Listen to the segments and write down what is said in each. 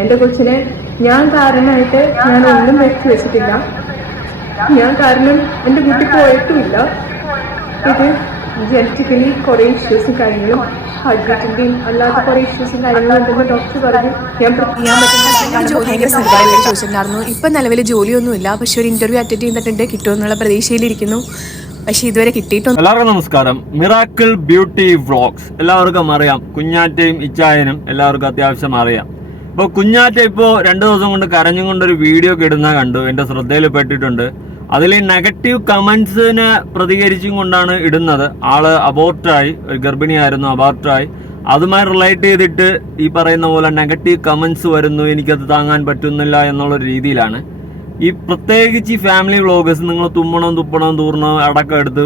എന്റെ കൊച്ചിനെ ഞാൻ കാരണമായിട്ട് ഞാൻ ഒന്നും വെച്ച് വെച്ചിട്ടില്ല. ഞാൻ കാരണം എന്റെ കുട്ടി പോയിട്ടുമില്ല. ഇത് ജനറ്റിക്കലി കുറെ ഇഷ്യൂസും കാര്യങ്ങളും ഹാർട്ട് ബീറ്റിന്റെയും അല്ലാത്ത കുറെ ഇഷ്യൂസും കാര്യങ്ങളും ഉണ്ടെന്ന് ഡോക്ടർ പറഞ്ഞു. ഞാൻ ചോദിച്ചിട്ടുണ്ടായിരുന്നു. ഇപ്പം നിലവിൽ ജോലിയൊന്നുമില്ല. പക്ഷെ ഒരു ഇന്റർവ്യൂ അറ്റൻഡ് ചെയ്തിട്ടുണ്ട്. കിട്ടുമെന്നുള്ള പ്രതീക്ഷയിലിരിക്കുന്നു. പക്ഷെ ഇതുവരെ കിട്ടിയിട്ടുണ്ട് എല്ലാവർക്കും നമസ്കാരം. മിറാക്കിൾ ബ്യൂട്ടി വ്ളോഗ്സ് എല്ലാവർക്കും അറിയാം. കുഞ്ഞാറ്റയും ഇച്ചായനും എല്ലാവർക്കും അത്യാവശ്യം അറിയാം. അപ്പോൾ കുഞ്ഞാറ്റ ഇപ്പോ രണ്ട് ദിവസം കൊണ്ട് കരഞ്ഞും ഒരു വീഡിയോ ഒക്കെ ഇടുന്ന കണ്ടു. എന്റെ ശ്രദ്ധയിൽ പെട്ടിട്ടുണ്ട്. അതിൽ നെഗറ്റീവ് കമന്റ്സിനെ പ്രതികരിച്ചും കൊണ്ടാണ് ഇടുന്നത്. ആൾ അബോർട്ടായി ഒരു ഗർഭിണിയായിരുന്നു അബോർട്ടായി അതുമായി റിലേറ്റ് ചെയ്തിട്ട് ഈ പറയുന്ന പോലെ നെഗറ്റീവ് കമന്റ്സ് വരുന്നു എനിക്കത് താങ്ങാൻ പറ്റുന്നില്ല എന്നുള്ള രീതിയിലാണ്. ഈ പ്രത്യേകിച്ച് ഈ ഫാമിലി വ്ളോഗേഴ്സ് നിങ്ങൾ തുമ്മണം തുപ്പണം തൂർണം അടക്കം എടുത്ത്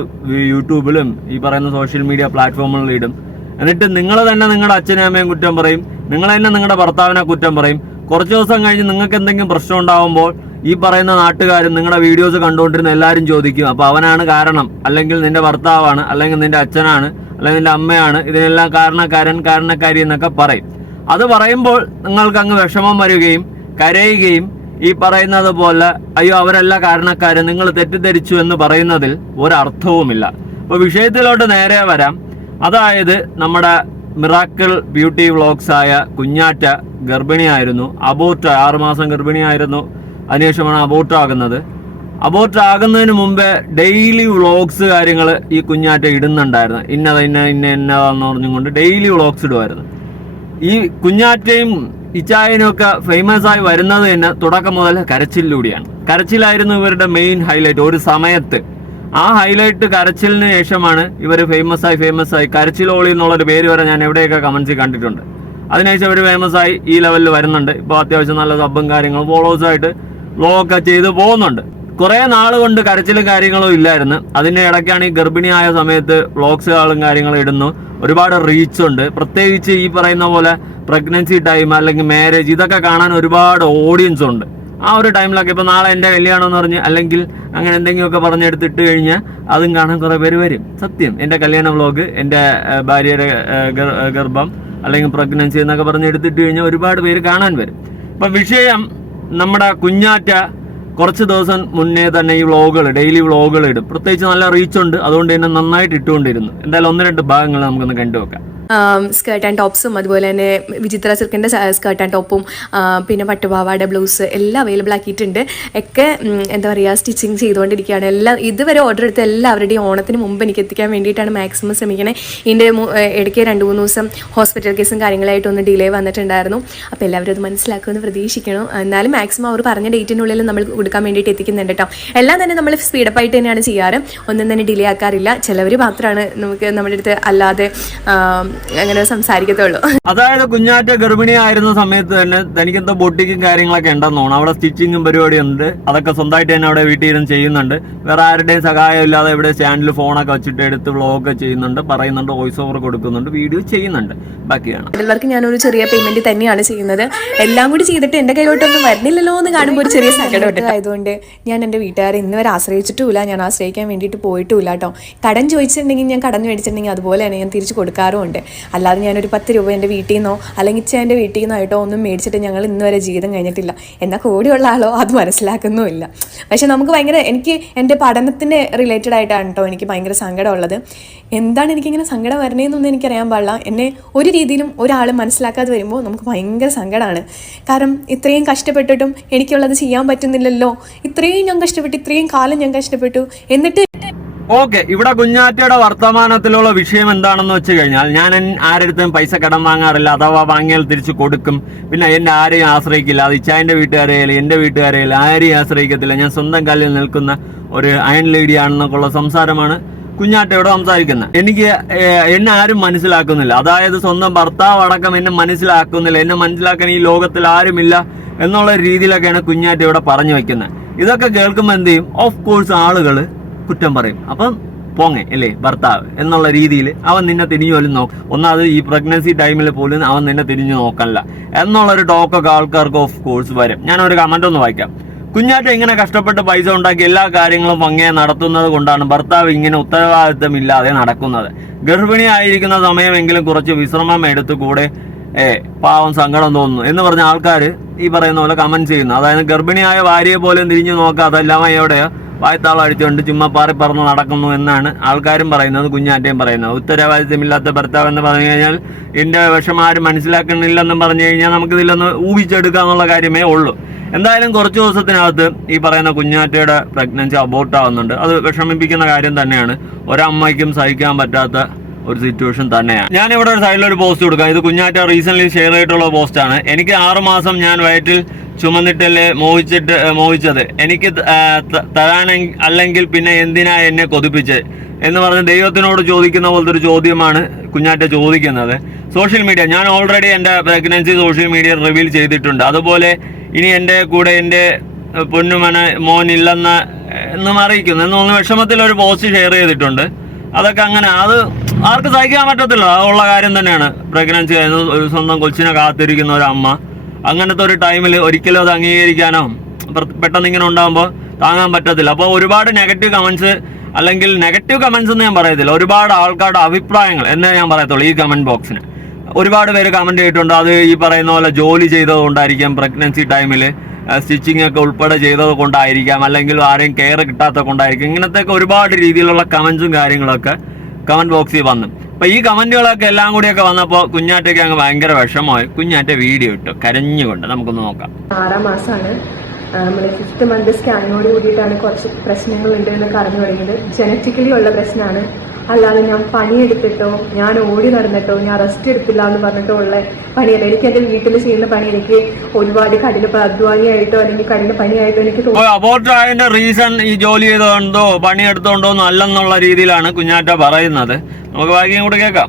യൂട്യൂബിലും ഈ പറയുന്ന സോഷ്യൽ മീഡിയ പ്ലാറ്റ്ഫോമുകളിൽ ഇടും. എന്നിട്ട് നിങ്ങൾ തന്നെ നിങ്ങളുടെ അച്ഛനും അമ്മയും കുറ്റം പറയും. നിങ്ങൾ തന്നെ നിങ്ങളുടെ ഭർത്താവിനെ കുറ്റം പറയും. കുറച്ച് ദിവസം കഴിഞ്ഞ് നിങ്ങൾക്ക് എന്തെങ്കിലും പ്രശ്നം ഉണ്ടാകുമ്പോൾ ഈ പറയുന്ന നാട്ടുകാരും നിങ്ങളുടെ വീഡിയോസ് കണ്ടുകൊണ്ടിരുന്ന എല്ലാവരും ചോദിക്കും. അപ്പോൾ അവനാണ് കാരണം. അല്ലെങ്കിൽ നിന്റെ ഭർത്താവാണ് അല്ലെങ്കിൽ നിന്റെ അച്ഛനാണ് അല്ലെങ്കിൽ നിന്റെ അമ്മയാണ്. ഇതിനെല്ലാം കാരണക്കാരൻ കാരണക്കാരി എന്നൊക്കെ പറയും. അത് പറയുമ്പോൾ നിങ്ങൾക്ക് അങ്ങ് വിഷമം വരികയും കരയുകയും ഈ പറയുന്നത് പോലെ അയ്യോ അവരല്ല കാരണക്കാരൻ നിങ്ങൾ തെറ്റിദ്ധരിച്ചു എന്ന് പറയുന്നതിൽ ഒരർത്ഥവുമില്ല അപ്പോൾ വിഷയത്തിലോട്ട് നേരെ വരാം. അതായത് നമ്മുടെ മിറാക്കിൾ ബ്യൂട്ടി വ്ളോഗ്സ് ആയ കുഞ്ഞാറ്റ ഗർഭിണിയായിരുന്നു. അബോർട്ട് ആറുമാസം ഗർഭിണിയായിരുന്നു. അതിനുശേഷമാണ് അബോർട്ട് ആകുന്നത്. അബോർട്ട് മുമ്പേ ഡെയിലി വ്ളോഗ്സ് കാര്യങ്ങൾ ഈ കുഞ്ഞാറ്റ ഇടുന്നുണ്ടായിരുന്നു. ഇന്നത ഇന്ന ഇന്ന ഇന്നതാന്ന് പറഞ്ഞുകൊണ്ട് ഡെയിലി വ്ളോഗ്സ് ഇടുമായിരുന്നു. ഈ കുഞ്ഞാറ്റയും ഇച്ചായനും ഒക്കെ ഫേമസ് ആയി വരുന്നത് തന്നെ തുടക്കം മുതൽ കരച്ചിലൂടെയാണ്. കരച്ചിലായിരുന്നു ഇവരുടെ മെയിൻ ഹൈലൈറ്റ് ഒരു സമയത്ത് ആ ഹൈലൈറ്റ് കരച്ചിലിന് ശേഷമാണ് ഇവർ ഫേമസ് ആയി ഫേമസ് ആയി. കരച്ചിലോളി എന്നുള്ളൊരു പേര് വരെ ഞാൻ എവിടെയൊക്കെ കമൻസിൽ കണ്ടിട്ടുണ്ട്. അതിനുശേഷം ഇവർ ഫേമസ് ആയി ഈ ലെവലിൽ വരുന്നുണ്ട്. ഇപ്പോൾ അത്യാവശ്യം നല്ല സബും കാര്യങ്ങളും ഫോളോവേഴ്സ് ആയിട്ട് വ്ളോഗൊക്കെ ചെയ്ത് പോകുന്നുണ്ട്. കുറേ നാൾ കൊണ്ട് കരച്ചിലും കാര്യങ്ങളും ഇല്ലായിരുന്നു. അതിന്റെ ഇടയ്ക്കാണ് ഈ ഗർഭിണിയായ സമയത്ത് വ്ളോഗ്സുകളും കാര്യങ്ങളും ഇടുന്നു. ഒരുപാട് റീച്ച് ഉണ്ട്. പ്രത്യേകിച്ച് ഈ പറയുന്ന പോലെ പ്രഗ്നൻസി ടൈം അല്ലെങ്കിൽ മാരേജ് ഇതൊക്കെ കാണാൻ ഒരുപാട് ഓഡിയൻസ് ഉണ്ട്. ആ ഒരു ടൈമിലൊക്കെ ഇപ്പോൾ നാളെ എന്റെ കല്യാണം എന്ന് പറഞ്ഞ് അല്ലെങ്കിൽ അങ്ങനെ എന്തെങ്കിലുമൊക്കെ പറഞ്ഞെടുത്തിട്ട് കഴിഞ്ഞാൽ അതും കാണാൻ കുറേ പേര് വരും. സത്യം. എന്റെ കല്യാണ വ്ളോഗ് എന്റെ ഭാര്യയുടെ ഗർഭം അല്ലെങ്കിൽ പ്രഗ്നൻസി എന്നൊക്കെ പറഞ്ഞ് എടുത്തിട്ട് കഴിഞ്ഞാൽ ഒരുപാട് പേര് കാണാൻ വരും. അപ്പം വിഷയം നമ്മുടെ കുഞ്ഞാറ്റ കുറച്ച് ദിവസം മുന്നേ തന്നെ ഈ വ്ളോഗുകൾ ഡെയിലി വ്ളോഗുകൾ ഇടും. പ്രത്യേകിച്ച് നല്ല റീച്ചുണ്ട് അതുകൊണ്ട് തന്നെ നന്നായിട്ട് ഇട്ടുകൊണ്ടിരുന്നു. എന്തായാലും ഒന്ന് രണ്ട് ഭാഗങ്ങൾ നമുക്കൊന്ന് കണ്ടുവെക്കാം സ്കേർട്ട് ആൻഡ് ടോപ്സും അതുപോലെ തന്നെ വിചിത്ര സിൽക്കിന്റെ സ്കേർട്ട് ആൻഡ് ടോപ്പും പിന്നെ പട്ടുപാവാട ബ്ലൗസ് എല്ലാം അവൈലബിൾ ആക്കിയിട്ടുണ്ട്. ഒക്കെ എന്താ പറയുക സ്റ്റിച്ചിങ് ചെയ്തുകൊണ്ടിരിക്കുകയാണ്. എല്ലാം ഇതുവരെ ഓർഡർ എടുത്ത എല്ലാവരുടെയും ഓണത്തിന് മുമ്പ് എനിക്ക് എത്തിക്കാൻ വേണ്ടിയിട്ടാണ് മാക്സിമം ശ്രമിക്കണേ. ഇതിന്റെ ഇടയ്ക്ക് രണ്ട് മൂന്ന് ദിവസം ഹോസ്പിറ്റൽ കേസും കാര്യങ്ങളായിട്ട് ഒന്ന് ഡിലേ വന്നിട്ടുണ്ടായിരുന്നു. അപ്പോൾ എല്ലാവരും അത് മനസ്സിലാക്കുമെന്ന് പ്രതീക്ഷിക്കണം എന്നാലും മാക്സിമം അവർ പറഞ്ഞ ഡേറ്റിനുള്ളിൽ നമ്മൾ കൊടുക്കാൻ വേണ്ടിയിട്ട് എത്തിക്കുന്നുണ്ട് കേട്ടോ എല്ലാം തന്നെ നമ്മൾ സ്പീഡപ്പ് ആയിട്ട് തന്നെയാണ് ചെയ്യാറ്. ഒന്നും തന്നെ ഡിലേ ആക്കാറില്ല. ചിലവർ മാത്രമാണ് നമുക്ക് നമ്മുടെ അടുത്ത് അല്ലാതെ അങ്ങനെ സംസാരിക്കത്തുള്ളൂ. അതായത് കുഞ്ഞാറ്റ ഗർഭിണിയായിരുന്ന സമയത്ത് തന്നെ തനിക്ക് എന്തോ ബൊട്ടിക്കും കാര്യങ്ങളൊക്കെ ഉണ്ടെന്ന് തോന്നുന്നു. അവിടെ സ്റ്റിച്ചിങ്ങും പരിപാടി ഉണ്ട്. അതൊക്കെ സ്വന്തമായിട്ട് തന്നെ അവിടെ വീട്ടിൽ ഇരുന്ന് ചെയ്യുന്നുണ്ട്. വേറെ ആരുടെയും സഹായം ഇല്ലാതെ ഇവിടെ സ്റ്റാൻഡിൽ ഫോണൊക്കെ വെച്ചിട്ട് എടുത്ത് വ്ളോഗ് ചെയ്യുന്നുണ്ട്. പറയുന്നുണ്ട് വോയിസ് ഓവർ കൊടുക്കുന്നുണ്ട് വീഡിയോ ചെയ്യുന്നുണ്ട്. ബാക്കിയാണ്. എല്ലാവർക്കും ഞാനൊരു ചെറിയ പേയ്മെന്റ് തന്നെയാണ് ചെയ്യുന്നത്. എല്ലാം കൂടി ചെയ്തിട്ട് എന്റെ കയ്യിലോട്ടൊന്നും വരുന്നില്ലല്ലോ എന്ന് കാണുമ്പോൾ ഒരു ചെറിയ ആയതുകൊണ്ട് ഞാൻ എന്റെ വീട്ടുകാരെ ഇന്ന് വരെ ആശ്രയിച്ചിട്ടുമില്ല. ഞാൻ ആശ്രയിക്കാൻ വേണ്ടിയിട്ട് പോയിട്ടുമില്ല കേട്ടോ. കടം ചോദിച്ചിട്ടുണ്ടെങ്കിൽ ഞാൻ കടം മേടിച്ചിട്ടുണ്ടെങ്കിൽ അതുപോലെ തന്നെ ഞാൻ തിരിച്ചു കൊടുക്കാറുമുണ്ട്. അല്ലാതെ ഞാനൊരു പത്ത് രൂപ എന്റെ വീട്ടിൽ നിന്നോ അല്ലെങ്കിൽ എന്റെ വീട്ടിൽ നിന്നോ ആയിട്ടോ ഒന്നും മേടിച്ചിട്ട് ഞങ്ങൾ ഇന്ന് വരെ ജീവിതം കഴിഞ്ഞിട്ടില്ല. എന്നാൽ കൂടിയുള്ള ആളോ അത് മനസ്സിലാക്കുന്നുമില്ല. പക്ഷെ നമുക്ക് ഭയങ്കര എനിക്ക് എന്റെ പഠനത്തിന് റിലേറ്റഡ് ആയിട്ടാണ് കേട്ടോ എനിക്ക് ഭയങ്കര സങ്കടമുള്ളത്. എന്താണ് എനിക്കിങ്ങനെ സങ്കടം വരണേന്നൊന്നും എനിക്കറിയാൻ പാടില്ല. എന്നെ ഒരു രീതിയിലും ഒരാൾ മനസ്സിലാക്കാതെ വരുമ്പോൾ നമുക്ക് ഭയങ്കര സങ്കടമാണ്. കാരണം ഇത്രയും കഷ്ടപ്പെട്ടിട്ടും എനിക്കുള്ളത് ചെയ്യാൻ പറ്റുന്നില്ലല്ലോ. ഇത്രയും ഞാൻ കഷ്ടപ്പെട്ടു ഇത്രയും കാലം ഞാൻ കഷ്ടപ്പെട്ടു. എന്നിട്ട് ഓക്കെ ഇവിടെ കുഞ്ഞാറ്റയുടെ വർത്തമാനത്തിലുള്ള വിഷയം എന്താണെന്ന് വെച്ച് കഴിഞ്ഞാൽ ഞാൻ ആരെടുത്തും പൈസ കടം വാങ്ങാറില്ല അഥവാ വാങ്ങിയാൽ തിരിച്ചു കൊടുക്കും. പിന്നെ എന്നെ ആരെയും ആശ്രയിക്കില്ല. അത് ഇച്ചായന്റെ വീട്ടുകാരെയല്ല എന്റെ വീട്ടുകാരെയല്ല ആരെയും ആശ്രയിക്കത്തില്ല. ഞാൻ സ്വന്തം കാലിൽ നിൽക്കുന്ന ഒരു അയൺ ലേഡി ആണെന്നൊക്കെയുള്ള സംസാരമാണ് കുഞ്ഞാട്ടയോട് സംസാരിക്കുന്നത്. എനിക്ക് എന്നെ ആരും മനസ്സിലാക്കുന്നില്ല. അതായത് സ്വന്തം ഭർത്താവ് അടക്കം എന്നെ മനസ്സിലാക്കുന്നില്ല. എന്നെ മനസ്സിലാക്കാൻ ഈ ലോകത്തിൽ ആരുമില്ല എന്നുള്ള രീതിയിലൊക്കെയാണ് കുഞ്ഞാറ്റ ഇവിടെ പറഞ്ഞു വെക്കുന്നത്. ഇതൊക്കെ കേൾക്കുമ്പോൾ എന്ത് ചെയ്യും? ഓഫ് കോഴ്സ് ആളുകൾ കുറ്റം പറയും. അപ്പം പോങ്ങെ അല്ലേ? ഭർത്താവ് എന്നുള്ള രീതിയിൽ അവൻ നിന്നെ തിരിഞ്ഞു പോലും നോക്കും. ഒന്നാമത് ഈ പ്രഗ്നൻസി ടൈമിൽ പോലും അവൻ നിന്നെ തിരിഞ്ഞു നോക്കല്ല എന്നുള്ളൊരു ടോക്കൊക്കെ ആൾക്കാർക്ക് ഓഫ് കോഴ്സ് വരും. ഞാൻ ഒരു കമന്റ് ഒന്ന് വായിക്കാം. കുഞ്ഞാറ്റ ഇങ്ങനെ കഷ്ടപ്പെട്ട് പൈസ ഉണ്ടാക്കി എല്ലാ കാര്യങ്ങളും ഭംഗിയെ നടത്തുന്നത് കൊണ്ടാണ് ഭർത്താവ് ഇങ്ങനെ ഉത്തരവാദിത്തമില്ലാതെ നടക്കുന്നത്. ഗർഭിണിയായിരിക്കുന്ന സമയമെങ്കിലും കുറച്ച് വിശ്രമം എടുത്തു കൂടെ ഏ പാവം സങ്കടം തോന്നുന്നു എന്ന് പറഞ്ഞ ആൾക്കാർ ഈ പറയുന്ന പോലെ കമന്റ് ചെയ്യുന്നു. അതായത് ഗർഭിണിയായ ഭാര്യയെ പോലും തിരിഞ്ഞു നോക്കാതെ എല്ലാം എവിടെയോ? വായത്താളം അടിച്ചുകൊണ്ട് ചുമ്മാ പാറി പറന്ന് നടക്കുന്നു എന്നാണ് ആൾക്കാരും പറയുന്നത് കുഞ്ഞാറ്റയും പറയുന്നത്. ഉത്തരവാദിത്തമില്ലാത്ത ഭർത്താവ് എന്ന് പറഞ്ഞു കഴിഞ്ഞാൽ ഇതിന്റെ വിഷമം ആരും മനസ്സിലാക്കണില്ലെന്നും പറഞ്ഞു കഴിഞ്ഞാൽ നമുക്കിതിലൊന്ന് ഊഹിച്ചെടുക്കുക എന്നുള്ള കാര്യമേ ഉള്ളൂ. എന്തായാലും കുറച്ച് ദിവസത്തിനകത്ത് ഈ പറയുന്ന കുഞ്ഞാറ്റയുടെ പ്രഗ്നൻസി അബോർട്ട് ആവുന്നുണ്ട്. അത് വിഷമിപ്പിക്കുന്ന കാര്യം തന്നെയാണ്. ഒരമ്മയ്ക്കും സഹിക്കാൻ പറ്റാത്ത ഒരു സിറ്റുവേഷൻ തന്നെയാണ്. ഞാൻ ഇവിടെ ഒരു സൈഡിൽ ഒരു പോസ്റ്റ് കൊടുക്കാം. ഇത് കുഞ്ഞാറ്റ റീസെന്റ് ഷെയർ ചെയ്തിട്ടുള്ള ആണ്. എനിക്ക് ആറു മാസം ഞാൻ വയറ്റിൽ ചുമന്നിട്ടല്ലേ മോഹിച്ചിട്ട് മോഹിച്ചത്. എനിക്ക് ത- ആ, ത- തരാനെങ്കിൽ അല്ലെങ്കിൽ പിന്നെ എന്തിനാ എന്നെ കൊതിപ്പിച്ച്? എന്ന് പറഞ്ഞ് ദൈവത്തിനോട് ചോദിക്കുന്ന പോലത്തെ ഒരു ചോദ്യമാണ് കുഞ്ഞാറ്റ ചോദിക്കുന്നത്. സോഷ്യൽ മീഡിയ ഞാൻ ഓൾറെഡി എന്റെ പ്രഗ്നൻസി സോഷ്യൽ മീഡിയ റിവീൽ ചെയ്തിട്ടുണ്ട്. അതുപോലെ ഇനി എന്റെ കൂടെ എന്റെ പൊന്നുമന മോൻ ഇല്ലെന്ന് എന്നും അറിയിക്കുന്നു. എന്നൊന്ന് വിഷമത്തിൽ ഒരു പോസ്റ്റ് ഷെയർ ചെയ്തിട്ടുണ്ട്. അതൊക്കെ അങ്ങനെ. അത് ആർക്ക് സഹിക്കാൻ പറ്റത്തില്ല. അതുള്ള കാര്യം തന്നെയാണ്. പ്രഗ്നൻസി ആയിരുന്നു. ഒരു സ്വന്തം കൊച്ചിനെ കാത്തിരിക്കുന്ന ഒരു അമ്മ. അങ്ങനത്തെ ഒരു ടൈമിൽ ഒരിക്കലും അത് അംഗീകരിക്കാനോ പെട്ടെന്ന് ഇങ്ങനെ ഉണ്ടാകുമ്പോൾ താങ്ങാൻ പറ്റത്തില്ല. അപ്പോൾ ഒരുപാട് നെഗറ്റീവ് കമൻസ് അല്ലെങ്കിൽ നെഗറ്റീവ് കമൻസ് എന്ന് ഞാൻ പറയത്തില്ല. ഒരുപാട് ആൾക്കാരുടെ അഭിപ്രായങ്ങൾ എന്നേ ഞാൻ പറയത്തുള്ളൂ ഈ കമന്റ് ബോക്സിന് ഒരുപാട് പേര് കമന്റ് ചെയ്തിട്ടുണ്ട് അത് ഈ പറയുന്ന പോലെ ജോലി ചെയ്തതുകൊണ്ടായിരിക്കാം പ്രഗ്നൻസി ടൈമിൽ സ്റ്റിച്ചിങ് ഒക്കെ ഉൾപ്പെടെ ചെയ്തത് കൊണ്ടായിരിക്കാം. അല്ലെങ്കിൽ ആരെയും കെയർ കിട്ടാത്ത കൊണ്ടായിരിക്കും. ഇങ്ങനത്തെ ഒരുപാട് രീതിയിലുള്ള കമൻസും കാര്യങ്ങളൊക്കെ കമന്റ് ബോക്സിൽ വന്നു. അപ്പൊ ഈ കമന്റുകളൊക്കെ എല്ലാം കൂടിയൊക്കെ വന്നപ്പോൾ കുഞ്ഞാറ്റയ്ക്ക് അങ്ങ് ഭയങ്കര വിഷമമായി. കുഞ്ഞാറ്റ വീഡിയോ ഇട്ടു. കരഞ്ഞുകൊണ്ട് നമുക്കൊന്ന് നോക്കാം. ആറാം മാസമാണ്. നമ്മൾ ഫിഫ്ത്ത് മന്ത് സ്കാനിനോട് കൂടിയിട്ടാണ് കുറച്ച് പ്രശ്നങ്ങളുണ്ട് എന്നൊക്കെ അറിഞ്ഞു തുടങ്ങിയത്. ജനറ്റിക്കലി ഉള്ള പ്രശ്നമാണ്. അല്ലാതെ ഞാൻ പണിയെടുത്തിട്ടോ ഞാൻ ഓടി നടന്നിട്ടോ ഞാൻ റെസ്റ്റ് എടുത്തില്ല എന്ന് പറഞ്ഞിട്ടോ ഉള്ള പണിയല്ല. എനിക്ക് എന്റെ വീട്ടിൽ ചെയ്യുന്ന പണി എനിക്ക് ഒരുപാട് കഠിന അധ്വാനിയായിട്ടോ അല്ലെങ്കിൽ കഠിന പണിയായിട്ടോ എനിക്ക് തോന്നുന്നു അപ്പോൾ അബോർട്ട് ആയതിന്റെ റീസൺ ഈ ജോലി ചെയ്തോണ്ടോ പണിയെടുത്തോണ്ടോ അല്ലെന്നുള്ള രീതിയിലാണ് കുഞ്ഞാറ്റ പറയുന്നത്. നമുക്ക് ബാക്കിയും കൂടെ കേൾക്കാം.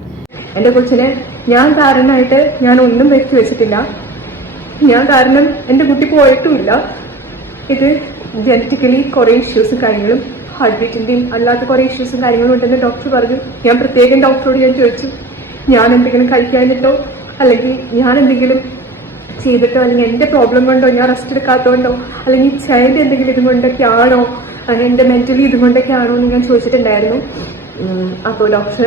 എന്റെ കൊച്ചിനെ ഞാൻ കാരണമായിട്ട് ഞാൻ ഒന്നും വെച്ച് വെച്ചിട്ടില്ല. ഞാൻ കാരണം എന്റെ കുട്ടി പോയിട്ടുമില്ല. ഇത് ജനറ്റിക്കലി കുറെ ഇഷ്യൂസും കാര്യങ്ങളും ഹാർട്ട് ബീറ്റിന്റെയും അല്ലാത്ത കുറെ ഇഷ്യൂസും കാര്യങ്ങളും ഉണ്ടെന്ന് ഡോക്ടർ പറഞ്ഞു. ഞാൻ പ്രത്യേകം ഡോക്ടറോട് ഞാൻ ചോദിച്ചു ഞാൻ എന്തെങ്കിലും കഴിക്കാനിട്ടോ അല്ലെങ്കിൽ ഞാൻ എന്തെങ്കിലും ചെയ്തിട്ടോ? അല്ലെങ്കിൽ എന്റെ പ്രോബ്ലം കൊണ്ടോ? ഞാൻ റെസ്റ്റ് എടുക്കാത്തതുകൊണ്ടോ അല്ലെങ്കിൽ ചൈൽഡ് എന്തെങ്കിലും ഇതും കൊണ്ടൊക്കെ ആണോ? എന്റെ മെന്റലി ഇതും കൊണ്ടൊക്കെ ആണോ എന്ന് ഞാൻ ചോദിച്ചിട്ടുണ്ടായിരുന്നു. അപ്പോൾ ഡോക്ടർ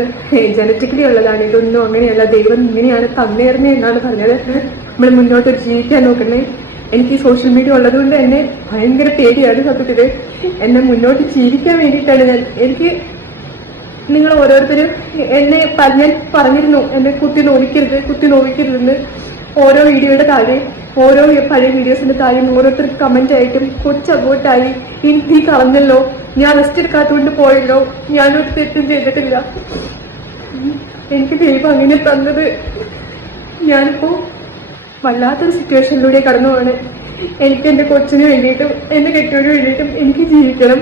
ജനറ്റിക്കലി ഉള്ളതാണ്. ഇതൊന്നും അങ്ങനെയല്ല. ദൈവം ഇങ്ങനെയാണ് തന്നേർന്നേ എന്നാണ് പറഞ്ഞത്. നമ്മൾ മുന്നോട്ട് ജീവിക്കാൻ നോക്കണേ. എനിക്ക് സോഷ്യൽ മീഡിയ ഉള്ളത് കൊണ്ട് എന്നെ ഭയങ്കര പേടിയാണ് സത്യത്തിൽ. എന്നെ മുന്നോട്ട് ജീവിക്കാൻ വേണ്ടിയിട്ടാണ് ഞാൻ. എനിക്ക് നിങ്ങൾ ഓരോരുത്തരും എന്നെ ഞാൻ പറഞ്ഞിരുന്നു എന്നെ കുത്തി നോവിക്കരുത് കുത്തി നോവിക്കരുതെന്ന്. ഓരോ വീഡിയോയുടെ താഴെ ഓരോ പഴയ വീഡിയോസിന്റെ താഴെ ഓരോരുത്തർ കമന്റ് ആയിട്ടും കൊച്ച് അബോട്ടായി ഈ നീ കളഞ്ഞല്ലോ ഞാൻ റെസ്റ്റ് എടുക്കാത്തതുകൊണ്ട് പോയല്ലോ ഞാനൊരു തെറ്റും ചെയ്തിട്ടില്ല. എനിക്ക് ദൈവം അങ്ങനെ തന്നത്. ഞാനിപ്പോ വല്ലാത്തൊരു സിറ്റുവേഷനിലൂടെ കടന്നു പോകണം എനിക്ക് എന്റെ കൊച്ചിന് വേണ്ടിയിട്ടും എന്റെ കെട്ടിയോന് വേണ്ടിയിട്ടും എനിക്ക് ജീവിക്കണം.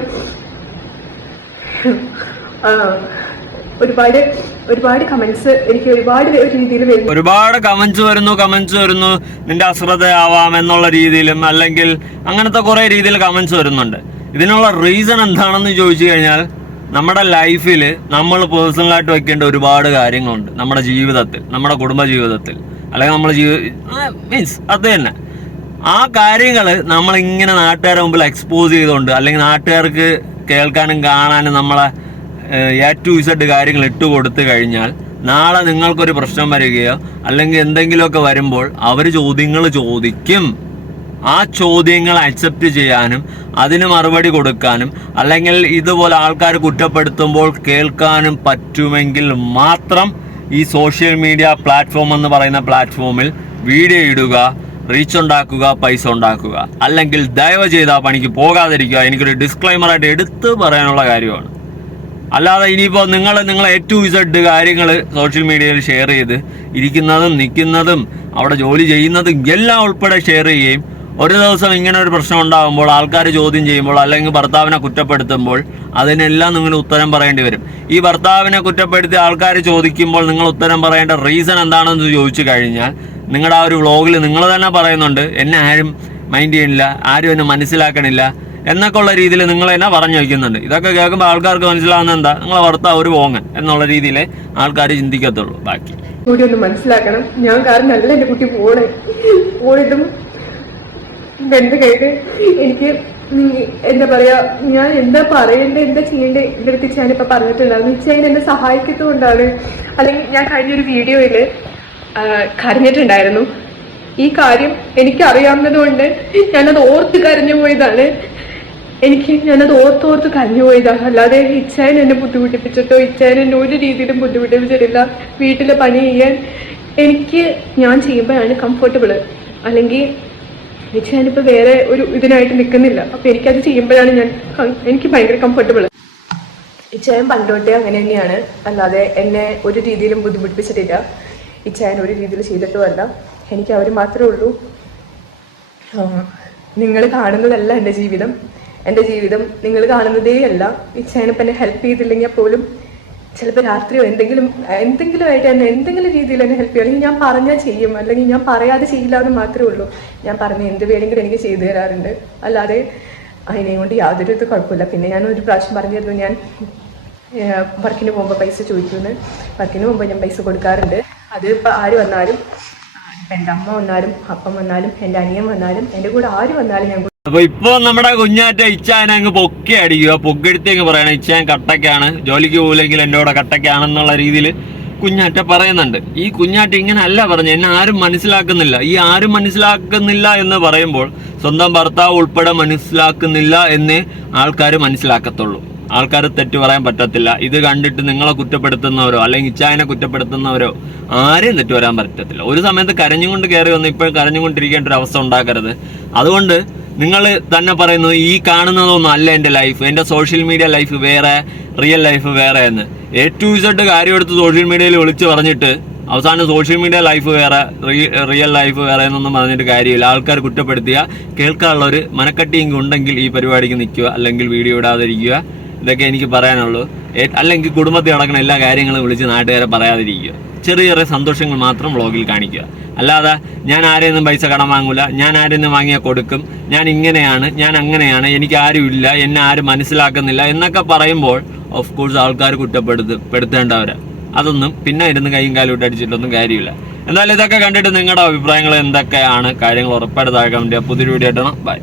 ഒരുപാട് ഒരുപാട് കമന്റ്സ് എനിക്ക് ഒരുപാട് രീതിയിൽ വരുന്നു. ഒരുപാട് കമന്റ്സ് വരുന്നു കമന്റ്സ് വരുന്നു. നിന്റെ അശ്രദ്ധ ആവാം എന്നുള്ള രീതിയിലും അല്ലെങ്കിൽ അങ്ങനത്തെ കുറെ രീതിയിൽ കമന്റ്സ് വരുന്നുണ്ട്. ഇതിനുള്ള റീസൺ എന്താണെന്ന് ചോദിച്ചു കഴിഞ്ഞാൽ നമ്മുടെ ലൈഫിൽ നമ്മൾ പേഴ്സണലായിട്ട് വെക്കേണ്ട ഒരുപാട് കാര്യങ്ങളുണ്ട്. നമ്മുടെ ജീവിതത്തിൽ നമ്മുടെ കുടുംബ ജീവിതത്തിൽ. അല്ലെങ്കിൽ നമ്മൾ ജീവി മീൻസ് അത് തന്നെ. ആ കാര്യങ്ങൾ നമ്മളിങ്ങനെ നാട്ടുകാരുടെ മുമ്പിൽ എക്സ്പോസ് ചെയ്തുകൊണ്ട് അല്ലെങ്കിൽ നാട്ടുകാർക്ക് കേൾക്കാനും കാണാനും നമ്മളെ എ ടു ഇസഡ് കാര്യങ്ങൾ ഇട്ട് കൊടുത്തു കഴിഞ്ഞാൽ നാളെ നിങ്ങൾക്കൊരു പ്രശ്നം വരികയോ അല്ലെങ്കിൽ എന്തെങ്കിലുമൊക്കെ വരുമ്പോൾ അവർ ചോദ്യങ്ങൾ ചോദിക്കും. ആ ചോദ്യങ്ങൾ അക്സെപ്റ്റ് ചെയ്യാനും അതിന് മറുപടി കൊടുക്കാനും അല്ലെങ്കിൽ ഇതുപോലെ ആൾക്കാർ കുറ്റപ്പെടുത്തുമ്പോൾ കേൾക്കാനും പറ്റുമെങ്കിൽ മാത്രം ഈ സോഷ്യൽ മീഡിയ പ്ലാറ്റ്ഫോം എന്ന് പറയുന്ന പ്ലാറ്റ്ഫോമിൽ വീഡിയോ ഇടുക റീച്ച് ഉണ്ടാക്കുക പൈസ ഉണ്ടാക്കുക. അല്ലെങ്കിൽ ദയവ് ചെയ്ത് ആ പണിക്ക് പോകാതിരിക്കുക. എനിക്കൊരു ഡിസ്ക്ലൈമറായിട്ട് എടുത്ത് പറയാനുള്ള കാര്യമാണ്. അല്ലാതെ ഇനിയിപ്പോൾ നിങ്ങൾ നിങ്ങൾ എ ടു ഇസഡ് കാര്യങ്ങൾ സോഷ്യൽ മീഡിയയിൽ ഷെയർ ചെയ്ത് ഇരിക്കുന്നതും നിൽക്കുന്നതും അവിടെ ജോലി ചെയ്യുന്നതും എല്ലാം ഉൾപ്പെടെ ഷെയർ ചെയ്യുകയും ഒരു ദിവസം ഇങ്ങനെ ഒരു പ്രശ്നം ഉണ്ടാകുമ്പോൾ ആൾക്കാർ ചോദ്യം ചെയ്യുമ്പോൾ അല്ലെങ്കിൽ ഭർത്താവിനെ കുറ്റപ്പെടുത്തുമ്പോൾ അതിനെല്ലാം നിങ്ങൾ ഉത്തരം പറയേണ്ടി വരും. ഈ ഭർത്താവിനെ കുറ്റപ്പെടുത്തി ആൾക്കാർ ചോദിക്കുമ്പോൾ നിങ്ങൾ ഉത്തരം പറയേണ്ട റീസൺ എന്താണെന്ന് ചോദിച്ചു കഴിഞ്ഞാൽ നിങ്ങളുടെ ആ ഒരു വ്ളോഗിൽ നിങ്ങൾ തന്നെ പറയുന്നുണ്ട് എന്നെ ആരും മൈൻഡ് ചെയ്യണില്ല ആരും എന്നെ മനസ്സിലാക്കണില്ല എന്നൊക്കെ ഉള്ള രീതിയിൽ നിങ്ങൾ തന്നെ പറഞ്ഞു വയ്ക്കുന്നുണ്ട്. ഇതൊക്കെ കേൾക്കുമ്പോൾ ആൾക്കാർക്ക് മനസ്സിലാവുന്ന എന്താ? നിങ്ങളെ ഭർത്താവ് ഒരു പോങ്ങൻ എന്നുള്ള രീതിയിലേ ആൾക്കാർ ചിന്തിക്കത്തുള്ളൂ. ബാക്കി. കൂടി ഒന്ന് മനസ്സിലാക്കണം. ഞാൻ കാരണമല്ല എന്റെ കുട്ടി പോണേ. പോയിട്ടും എന്ത് കേട്ട് എനിക്ക് എന്താ പറയാ ഞാൻ എന്താ പറയണ്ടേ എന്താ ചെയ്യണ്ടേ എന്റെ അടുത്ത് ഞാനിപ്പോ പറഞ്ഞിട്ടുണ്ടാവും ഇച്ചായൻ എന്നെ സഹായിക്കത്തുകൊണ്ടാണ്. അല്ലെങ്കിൽ ഞാൻ കഴിഞ്ഞൊരു വീഡിയോയിൽ കരഞ്ഞിട്ടുണ്ടായിരുന്നു. ഈ കാര്യം എനിക്ക് അറിയാവുന്നത് കൊണ്ട് ഞാനത് ഓർത്ത് കരഞ്ഞു പോയതാണ്. എനിക്ക് ഞാനത് ഓർത്തോർത്ത് കരഞ്ഞു പോയതാണ്. അല്ലാതെ ഇച്ഛായൻ എന്നെ ബുദ്ധിമുട്ടിപ്പിച്ചിട്ടോ ഇച്ഛായൻ എന്നെ ഒരു രീതിയിലും ബുദ്ധിമുട്ടിപ്പിച്ചിട്ടില്ല വീട്ടിലെ പണി ചെയ്യാൻ. എനിക്ക് ഞാൻ ചെയ്യുമ്പോഴാണ് കംഫർട്ടബിൾ അല്ലെങ്കിൽ ഇച്ഛാനിപ്പോൾ വേറെ ഒരു ഇതിനായിട്ട് നിൽക്കുന്നില്ല അപ്പൊ എനിക്കത് ചെയ്യുമ്പോഴാണ് ഞാൻ എനിക്ക് ഭയങ്കര കംഫർട്ടബിൾ ഇച്ചായൻ പണ്ടോട്ടേ അങ്ങനെ തന്നെയാണ്. അല്ലാതെ എന്നെ ഒരു രീതിയിലും ബുദ്ധിമുട്ടിപ്പിച്ചിട്ടില്ല. ഇച്ചായൻ ഒരു രീതിയിൽ ചെയ്തിട്ടുമല്ല എനിക്ക് അവർ മാത്രമേ ഉള്ളൂ. നിങ്ങൾ കാണുന്നതല്ല എന്റെ ജീവിതം. എന്റെ ജീവിതം നിങ്ങൾ കാണുന്നതേ അല്ല ഇച്ചായനിപ്പം എന്നെ ഹെൽപ്പ് ചെയ്തില്ലെങ്കിൽ പോലും ചിലപ്പോൾ രാത്രിയോ എന്തെങ്കിലും എന്തെങ്കിലും ആയിട്ട് എന്നെ എന്തെങ്കിലും രീതിയിൽ എന്നെ ഹെൽപ്പ് ചെയ്യും. അല്ലെങ്കിൽ ഞാൻ പറഞ്ഞാൽ ചെയ്യും. അല്ലെങ്കിൽ ഞാൻ പറയാതെ ചെയ്യില്ല എന്ന് മാത്രമേ ഉള്ളൂ. ഞാൻ പറഞ്ഞ എന്ത് വേണമെങ്കിലും എനിക്ക് ചെയ്തു തരാറുണ്ട്. അല്ലാതെ അതിനെ കൊണ്ട് യാതൊരു ഇത് കുഴപ്പമില്ല. പിന്നെ ഞാൻ ഒരു പ്രാവശ്യം പറഞ്ഞിരുന്നു ഞാൻ വർക്കിന് പോകുമ്പോൾ പൈസ ചോദിക്കുമെന്ന്. വർക്കിന് പോകുമ്പോൾ ഞാൻ പൈസ കൊടുക്കാറുണ്ട്. അത് ഇപ്പം ആര് വന്നാലും എന്റെ അമ്മ വന്നാലും അപ്പം വന്നാലും എന്റെ അനിയൻ വന്നാലും എന്റെ കൂടെ ആര് വന്നാലും ഞാൻ അപ്പൊ ഇപ്പൊ നമ്മുടെ കുഞ്ഞാറ്റ ഇച്ചാനെ അങ്ങ് പൊക്കി അടിക്കുക. പൊക്കെടുത്തി അങ്ങ് പറയണം ഇച്ചാൻ കട്ടക്കാണ് ജോലിക്ക് പോകില്ലെങ്കിൽ എന്റെ കൂടെ കട്ടക്കാണെന്നുള്ള രീതിയിൽ കുഞ്ഞാറ്റ പറയുന്നുണ്ട്. ഈ കുഞ്ഞാറ്റ ഇങ്ങനെ അല്ല പറഞ്ഞു എന്നെ ആരും മനസ്സിലാക്കുന്നില്ല. ഈ ആരും മനസ്സിലാക്കുന്നില്ല എന്ന് പറയുമ്പോൾ സ്വന്തം ഭർത്താവ് ഉൾപ്പെടെ മനസ്സിലാക്കുന്നില്ല എന്ന് ആൾക്കാർ മനസ്സിലാക്കത്തുള്ളൂ. ആൾക്കാർ തെറ്റ് പറയാൻ പറ്റത്തില്ല. ഇത് കണ്ടിട്ട് നിങ്ങളെ കുറ്റപ്പെടുത്തുന്നവരോ അല്ലെങ്കിൽ ഇച്ചായനെ കുറ്റപ്പെടുത്തുന്നവരോ ആരെയും തെറ്റ് വരാൻ പറ്റത്തില്ല. ഒരു സമയത്ത് കരഞ്ഞുകൊണ്ട് കയറി വന്ന് ഇപ്പോൾ കരഞ്ഞുകൊണ്ടിരിക്കേണ്ട ഒരു അവസ്ഥ ഉണ്ടാക്കരുത്. അതുകൊണ്ട് നിങ്ങൾ തന്നെ പറയുന്നു ഈ കാണുന്നതൊന്നും അല്ല എന്റെ ലൈഫ് എന്റെ സോഷ്യൽ മീഡിയ ലൈഫ് വേറെ റിയൽ ലൈഫ് വേറെ എന്ന്. എ ടു ഇസഡ് കാര്യം എടുത്ത് സോഷ്യൽ മീഡിയയിൽ വിളിച്ച് പറഞ്ഞിട്ട് അവസാനം സോഷ്യൽ മീഡിയ ലൈഫ് വേറെ റിയൽ ലൈഫ് വേറെ എന്നൊന്നും പറഞ്ഞിട്ട് കാര്യമില്ല. ആൾക്കാർ കുറ്റപ്പെടുത്തിയ കേൾക്കാനുള്ള ഒരു മനക്കട്ടിയെങ്കിൽ ഉണ്ടെങ്കിൽ ഈ പരിപാടിക്ക് നിൽക്കുക അല്ലെങ്കിൽ വീഡിയോ ഇടാതിരിക്കുക. ഇതൊക്കെ എനിക്ക് പറയാനുള്ളൂ. അല്ലെങ്കിൽ കുടുംബത്തിൽ നടക്കുന്ന എല്ലാ കാര്യങ്ങളും വിളിച്ച് നാട്ടുകാരെ പറയാതിരിക്കുക. ചെറിയ ചെറിയ സന്തോഷങ്ങൾ മാത്രം വ്ളോഗിൽ കാണിക്കുക. അല്ലാതെ ഞാൻ ആരെയൊന്നും പൈസ കടം വാങ്ങൂല ഞാൻ ആരെയൊന്നും വാങ്ങിയാൽ കൊടുക്കും ഞാൻ ഇങ്ങനെയാണ് ഞാൻ അങ്ങനെയാണ് എനിക്ക് ആരും ഇല്ല എന്നെ ആരും മനസ്സിലാക്കുന്നില്ല എന്നൊക്കെ പറയുമ്പോൾ ഓഫ് കോഴ്സ് ആൾക്കാർ കുറ്റപ്പെടുത്ത് പെടുത്തേണ്ടവരെ. അതൊന്നും പിന്നെ ഇരുന്ന് കൈയും കാലും ഇട്ട് അടിച്ചിട്ടൊന്നും കാര്യമില്ല. എന്നാലും ഇതൊക്കെ കണ്ടിട്ട് നിങ്ങളുടെ അഭിപ്രായങ്ങൾ എന്തൊക്കെയാണ്? കാര്യങ്ങൾ ഉറപ്പായിട്ട് താഴെ ചെയ്യുക. പുതിയൊരു വീഡിയോ ഇട്ടണം ബൈ